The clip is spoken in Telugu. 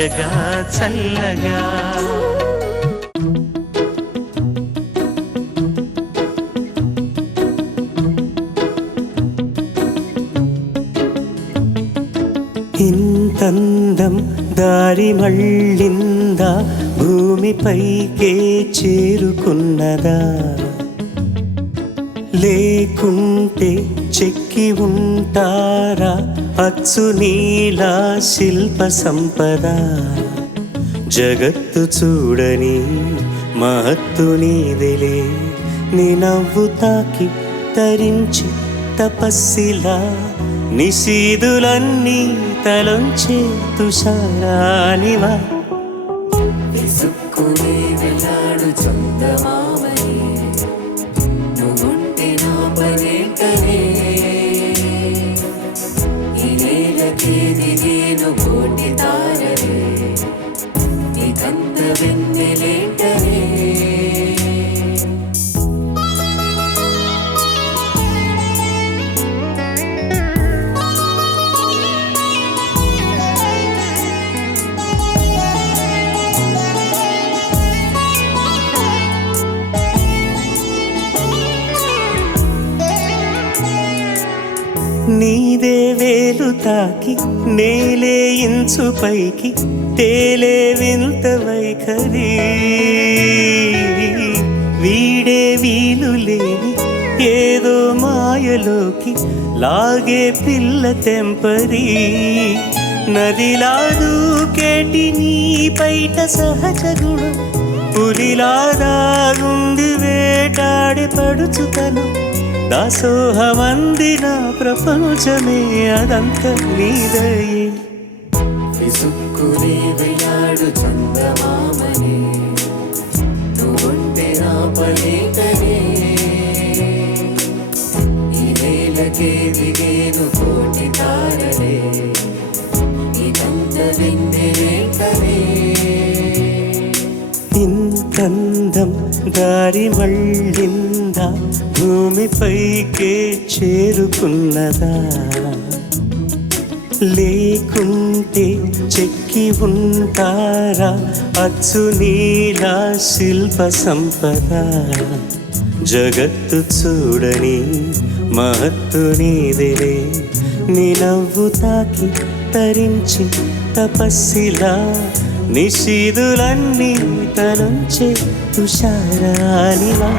హాయగా చల్లగా. ఇంతందం దారి మళ్ళిందా, భూమిపైకే చేరుకున్నదా, లేకుంటే చెక్కి ఉంటారా అచ్చు నీలా శిల్ప సంపద. జగత్తు చూడని మహత్తు నీదిలే, నీ నవ్వు తాకి తరించి తపస్సిలా, నిశీదులన్నీ తలొంచే తుషారానివా. విసుక్కుని వెళ్ళాడు చందమామని, నువ్వుంటే నా పర్యటనే. ఈ నేలకి దిగేను కోటి తారలే, నీకంత వెన్నెలేటనే. నీదే వేలు తాకి నేలే ఇంచు పైకి తేలే వింత వైఖరి. వీడే వీలు లేని ఏదో మాయలోకి లాగే పిల్ల తెంపరి. నదిలా దూకేటి నీ పైట సహజ గుణం, పులిలా దాగుండి వేటాడి పడుచుతను. దాసోహమందిన ప్రపంచమే అదంత నీదయే. విసుక్కుని వెళ్ళాడు చందమామని, నువ్వుంటే నా పర్యటనే. ఈ నేలకే దిగేను కోటి తారలే, నీకంత వెన్నెలేటనే. ఇంతందం దారి మళ్ళిందా, భూమిపైకే చేరుకున్నదా, లేకుంటే చెక్కి ఉంటారా అచ్చు నీలా శిల్ప సంపద. జగత్తు చూడని మహత్తు నీదిలే, నీ నవ్వు తాకి తరించి తపస్సిలా, నిశీదులన్నీ తలంచే తుషారానివా.